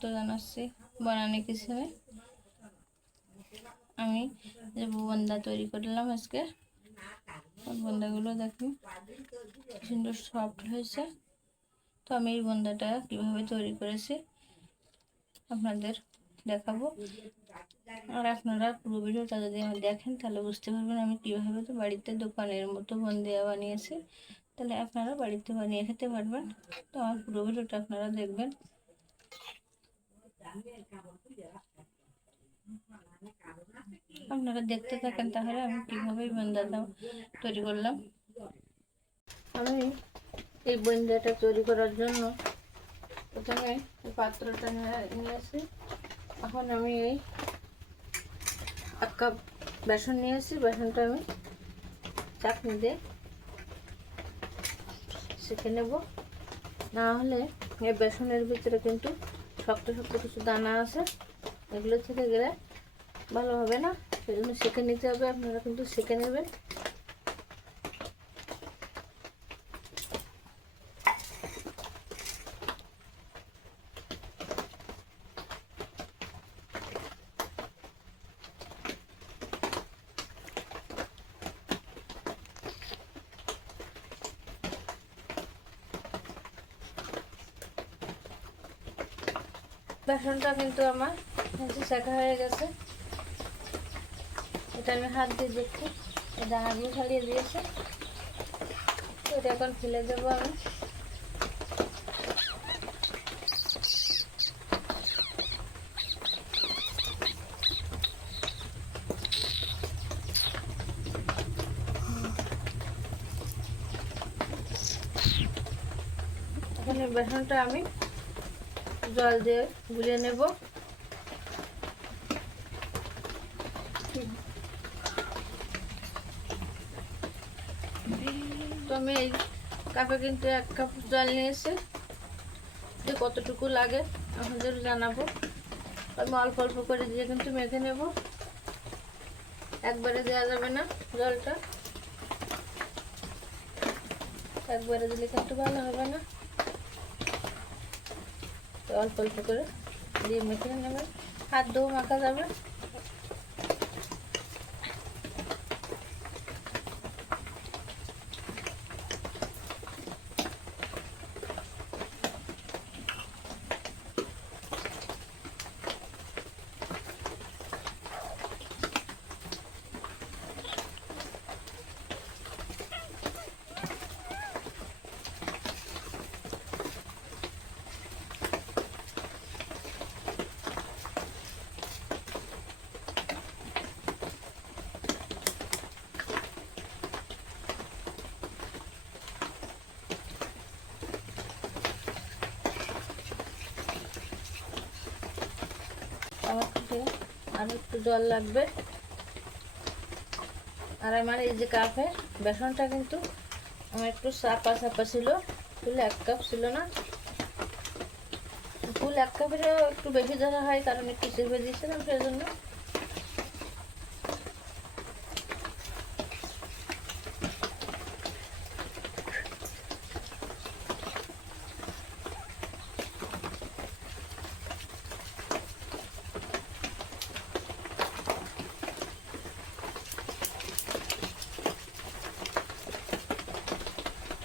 স্বাগত জানাচ্ছি, বানানি কিচেনে আমি যে বন্দা তৈরি করলাম আজকে বন্দাগুলো দেখুন সুন্দর সফট হয়েছে। তো আমি এই বন্দাটা কীভাবে তৈরি করেছি, আপনাদের দেখাবো। আর আপনারা পুরো ভিডিওটা যদি আমার দেখেন, তাহলে বুঝতে পারবেন আমি কীভাবে তো বাড়িতে দোকানের মতো বন্দিয়া বানিয়েছি। তাহলে আপনারা বাড়িতে বানিয়ে খেতে পারবেন। তো আমার পুরো ভিডিওটা আপনারা দেখবেন। আপনারা দেখতে থাকেন তাহলে, আমি কীভাবে বন্দাটা তৈরি করলাম। আমি এই বন্দাটা তৈরি করার জন্য প্রথমে পাত্রটা নিয়ে আসি এখন আমি এই এক কাপ বেসন নিয়েছি, বেসনটা আমি চাটনি দিয়ে শিখে নেব। না হলে এই বেসনের ভিতরে কিন্তু শক্ত শক্ত কিছু দানা আছে, এগুলো থেকে গেলে ভালো হবে না। সেজন্য জন্য শিখে নিতে হবে, আপনারা কিন্তু শিখে নেবেন। বেসনটা কিন্তু আমার শেখা হয়ে গেছে। এটা আমি হাত দিয়ে দেখছি। দানাগুলো ছাড়িয়ে দিয়েছে। এটা এখন ফেলে দেবো আমি। বেসনটা আমি জল দিয়ে গুলিয়ে নেব। আমি এই কাপে কিন্তু এক কাপ জল নিয়েছি। যে কতটুকু লাগে আপনাদের জানাব। আমি অল্প অল্প করে দিয়ে কিন্তু মেখে নেব। একবারে দেওয়া যাবে না জলটা। একবারে দিলে কিন্তু ভালো হবে না। অল্প অল্প করে। দিয়ে মেখে নেবেন হাত ধোও মাখা যাবে আমার থেকে আরও একটু জল লাগবে। আর আমার এই যে কাপে বেসনটা কিন্তু আমার একটু চাপা চাপা ছিল, ফুল এক কাপ ছিল না। ফুল এক কাপেরও একটু বেশি ধরা হয়, কারণ একটু চেপে দিয়েছিলাম সেই জন্য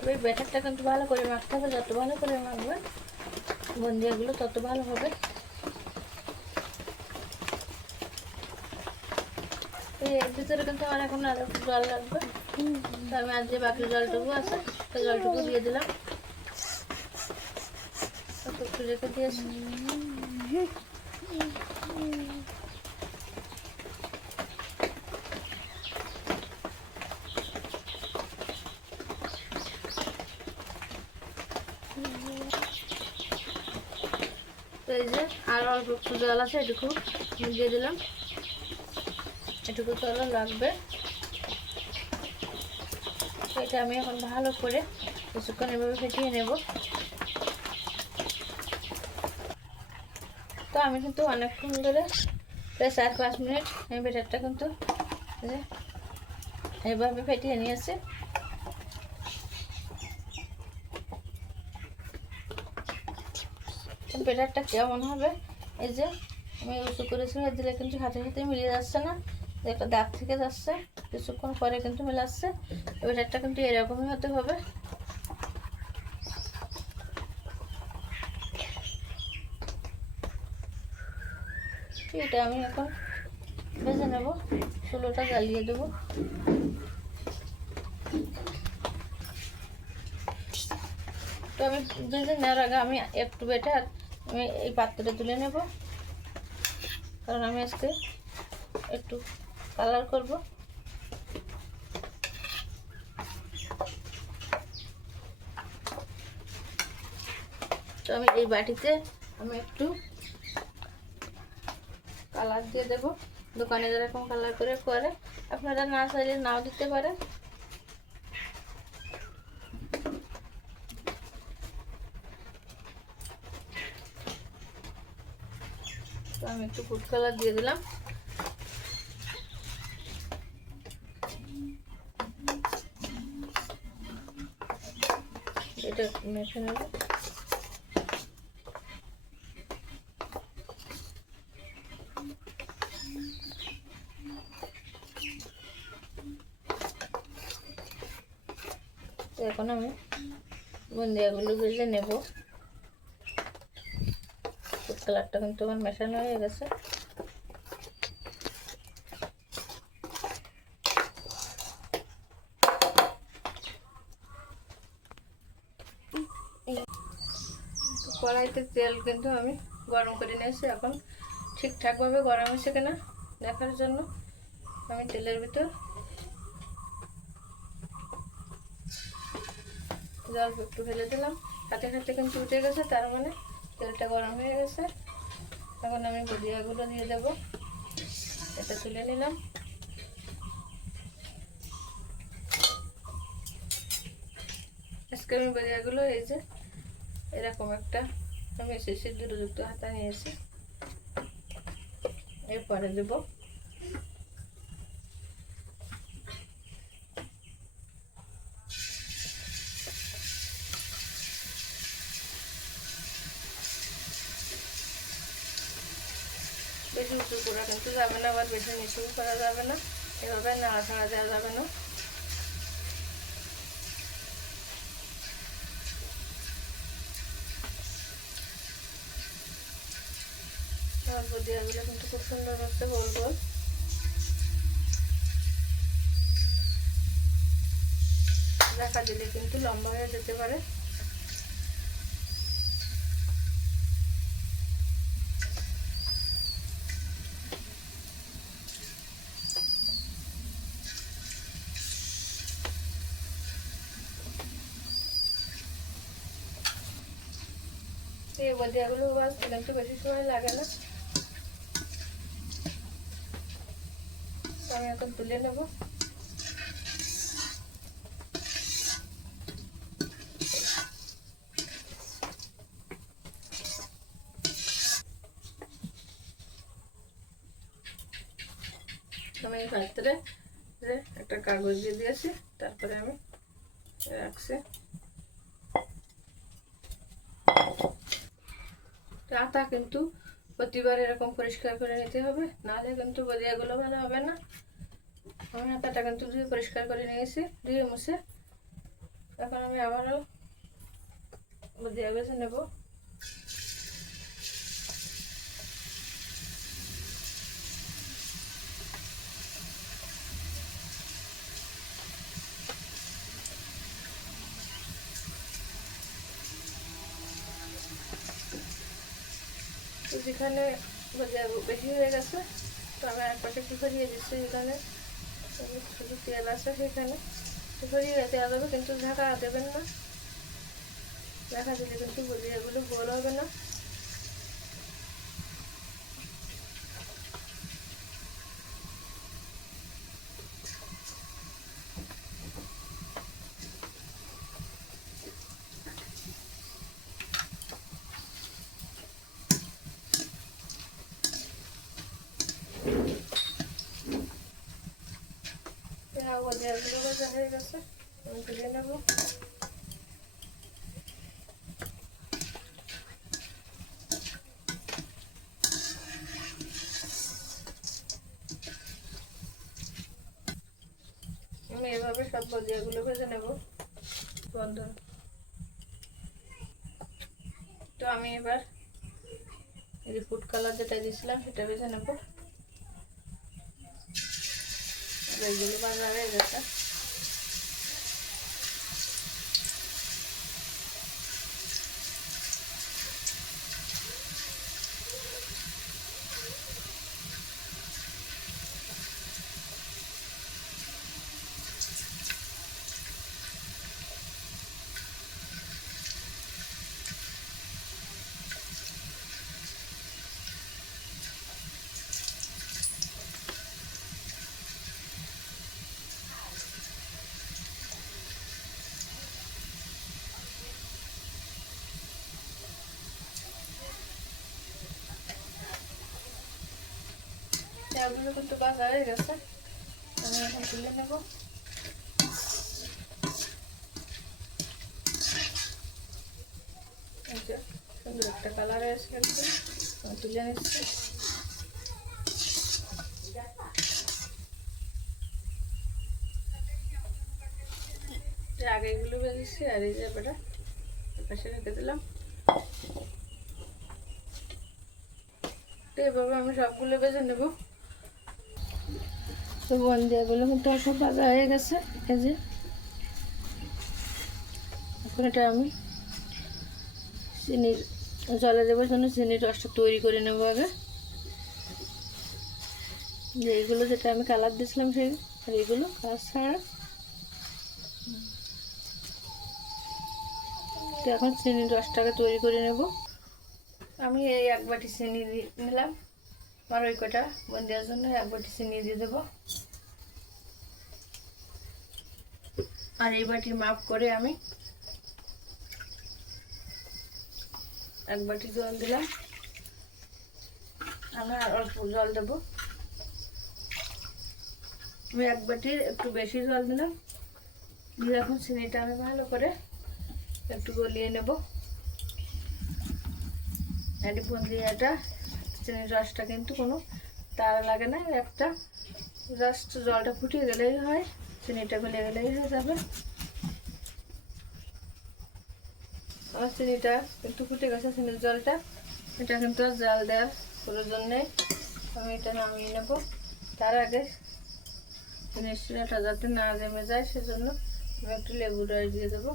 তবে ব্যাটারটা কিন্তু ভালো করে মাখতে হবে, যত ভালো করে মাখবেন বন্দিয়াগুলো তত ভালো হবে। এর ভিতরে কিন্তু আমার এখন আরও জল লাগবে। আমি আজ যে বাকি জলটুকু আছে, সেই জলটুকু দিয়ে দিলাম। রেখে দিয়েছি। এই যে, আর অল্প একটু জল আছে, এটুকু দিয়ে দিলাম। এটুকু জল লাগবে। এটা আমি এখন ভালো করে কিছুক্ষণ এভাবে ফেটিয়ে নেব। তো আমি কিন্তু অনেকক্ষণ ধরে প্রায় চার পাঁচ মিনিট আমি বেটারটা কিন্তু এভাবে ফেটিয়ে নিয়েছি। বেটারটা কেমন হবে? এই যে, আমি উঁচু করেছিলাম দিলে কিন্তু হাতে হাতে মিলিয়ে যাচ্ছে না। একটা দাগ থেকে যাচ্ছে, কিছুক্ষণ পরে কিন্তু মিলাচ্ছে বেটারটা কিন্তু এরকমই হতে হবে। এটা আমি এখন ভেজে নেব চুলোটা জ্বালিয়ে দেবো। তো আমি ভেজে নেওয়ার আগে আমি একটু বেটার আমি এই পাত্রে তুলে নেব। কারণ আমি আজকে একটু কালার করব। তো আমি এই বাটিতে আমি একটু কালার দিয়ে দেব। দোকানে যেরকম কালার করে করে, আপনারা না চাইলে নাও দিতে পারেন। আমি একটু ফুড কালার দিয়ে দিলাম। এটা মেখে নেব। এখন আমি বুন্দিয়াগুলো ভেজে নেব। কালারটা কিন্তু আমার মেশানো হয়ে গেছে। কড়াইতে তেল কিন্তু আমি গরম করে নিয়েছি। এখন ঠিকঠাকভাবে গরম হয়েছে কিনা দেখার জন্য আমি তেলের ভিতর জল একটু ফেলে দিলাম। হাতে হাতে কিন্তু উঠে গেছে, তার মানে তেলটা গরম হয়ে গেছে। এখন আমি গদিয়াগুলো দিয়ে দেব। এটা তুলে নিলাম। আজকে আমি গদিয়াগুলো এই যে এরকম একটা আমি শেষের দুটোযুক্ত হাতা নিয়েছি। এরপরে দেব বেশি উঁচু করা কিন্তু যাবে না, আবার বেশি নিচু করা যাবে না। এভাবে নাড়াচাড়া দেওয়া যাবে না। দেখা দিলে কিন্তু লম্বা হয়ে যেতে পারে। এই বদিয়াগুলো বাজতে কিন্তু বেশি সময় লাগে না আমি এখন তুলে নেব আমি এই পাত্রে একটা কাগজ দিয়ে দিয়েছি তারপরে আমি রাখছি আটা কিন্তু প্রতিবার এরকম পরিষ্কার করে নিতে হবে। নাহলে কিন্তু বদিয়াগুলো ভালো হবে না। আমি আটাটা কিন্তু ধুয়ে পরিষ্কার করে নিয়েছি, ধুয়ে মুছে। এখন আমি আবারও বদিয়াগুলো বেছে নেব যেখানে বেশি হয়ে গেছে, তো আমি এক পাশে একটু সরিয়ে দিচ্ছি যেখানে শুধু তেল আছে সেখানে। সরিয়ে দেওয়া যাবে কিন্তু ঢাকা দেবেন না। ঢাকা দিলে কিন্তু এগুলো গোল হবে না। আমি তুলে নেব আমি এভাবে সব ভজিয়াগুলো ভেজে নেব। বন্ধ। তো আমি এবার এই ফুড কালার যেটা দিয়েছিলাম সেটা ভেজে নেব। আর এইগুলো ভাজা চাউগুলো কিন্তু ভাজা হয়ে গেছে আমি এখন তুলে নেব সুন্দর একটা কালার এসে তুলে নিচ্ছি আগে এগুলো ভেজেছি আর এই যে পাশে রেখে দিলাম এভাবে আমি সবগুলো বেজে নেব তো বন্দিয়াগুলো কিন্তু সব ভাজা হয়ে গেছে, এই যে। এখন এটা আমি চিনির জলে দেওয়ার জন্য চিনির রসটা তৈরি করে নেব আগে। যে এইগুলো যেটা আমি কালার দিয়েছিলাম সেই, আর এইগুলো কালার ছাড়া। তো এখন চিনির রসটাকে তৈরি করে নেব। আমি এই এক বাটি চিনি নিলাম, আমার ওই কটা বন্দিয়ার জন্য এক বাটি চিনি দিয়ে দেবো। আর এই বাটি মাপ করে আমি এক বাটি জল দিলাম। আমি আর অল্প জল দেব। আমি এক বাটির একটু বেশি জল দিলাম। দিয়ে এখন চিনিটা আমি ভালো করে একটু গলিয়ে নেব। এটি পন্দিয়াটা চিনির রসটা কিন্তু কোনো তার লাগে না। একটা জাস্ট জলটা ফুটিয়ে গেলেই হয়। চিনিটা গলে গেলে হয়ে যাবে। আমার চিনিটা একটু ফুটে গেছে চিনির জলটা। এটা কিন্তু জাল দেওয়ার প্রয়োজন নেই। আমি এটা নামিয়ে নেব। তার আগে চিনির শিরাটা যাতে না জমে যায়, সেজন্য আমি একটু লেবু রস দিয়ে দেবো।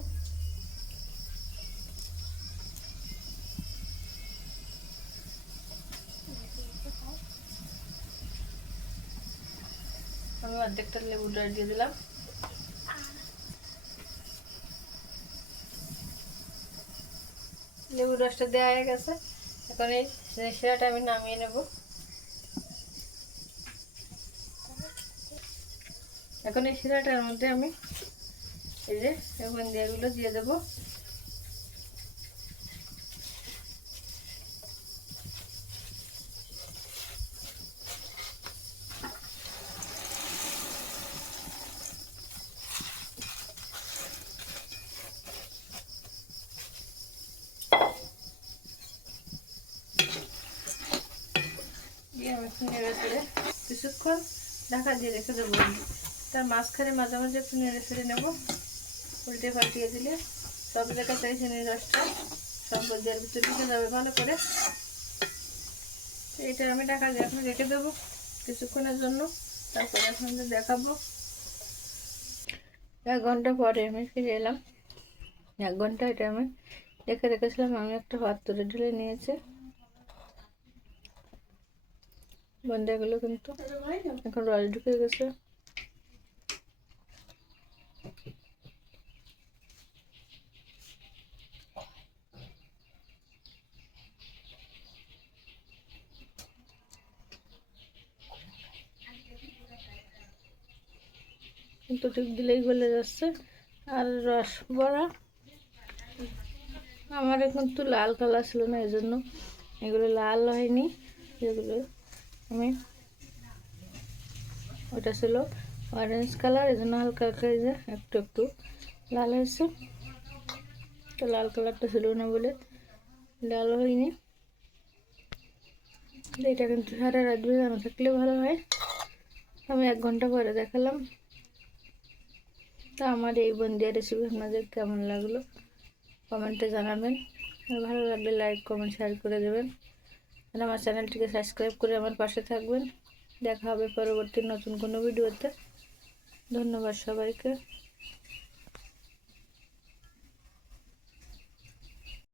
আমি অর্ধেকটা লেবু রস দিয়ে দিলাম। লেবু রসটা দেওয়া হয়ে গেছে। এখন এই শিরাটা আমি নামিয়ে নেব। এখন এই শিরাটার মধ্যে আমি এই যে বন্দিয়াগুলো দিয়ে দেবো দিয়ে আমি একটু নেড়ে ফেড়ে কিছুক্ষণ ঢাকা দিয়ে রেখে দেবো। তার মাঝখানে মাঝে মাঝে একটু নেড়ে ফেড়ে নেব। উল্টে পাল্টিয়ে দিলে সব জায়গায় চাই চিনির রসটা সব বজার ভিতরে ঢুকে যাবে ভালো করে। এইটা আমি ঢাকা দিয়ে এখন রেখে দেবো কিছুক্ষণের জন্য। তারপরে আপনাদের দেখাবো। এক ঘণ্টা পরে আমি ফিরে এলাম। এক ঘণ্টা এটা আমি রেখে রেখেছিলাম। আমি একটা পাত্রে ঢেলে নিয়েছি। বন্ধাগুলো কিন্তু। এখন রস ঢুকে গেছে। কিন্তু ঠিক দিলেই গলে যাচ্ছে। আর রস বড়া। আমার কিন্তু লাল কালার ছিল না এই জন্য এগুলো লাল হয়নি। যেগুলো আমি। ওটা ছিল অরেঞ্জ কালার এই জন্য হালকা হালকা যে একটু একটু লাল হয়েছে। তো লাল কালারটা ছিল না বলে লাল হয়নি। এটা কিন্তু সারা রাত ভেজানো থাকলে ভালো হয়। আমি এক ঘণ্টা পরে দেখালাম। তো আমার এই বন্দিয়া রেসিপি আপনাদের কেমন লাগল? কমেন্টে জানাবেন। ভালো লাগলে লাইক কমেন্ট শেয়ার করে দেবেন। আমার চ্যানেলটিকে সাবস্ক্রাইব করে আমার পাশে থাকবেন। দেখা হবে পরবর্তী নতুন কোনো ভিডিওতে। ধন্যবাদ সবাইকে।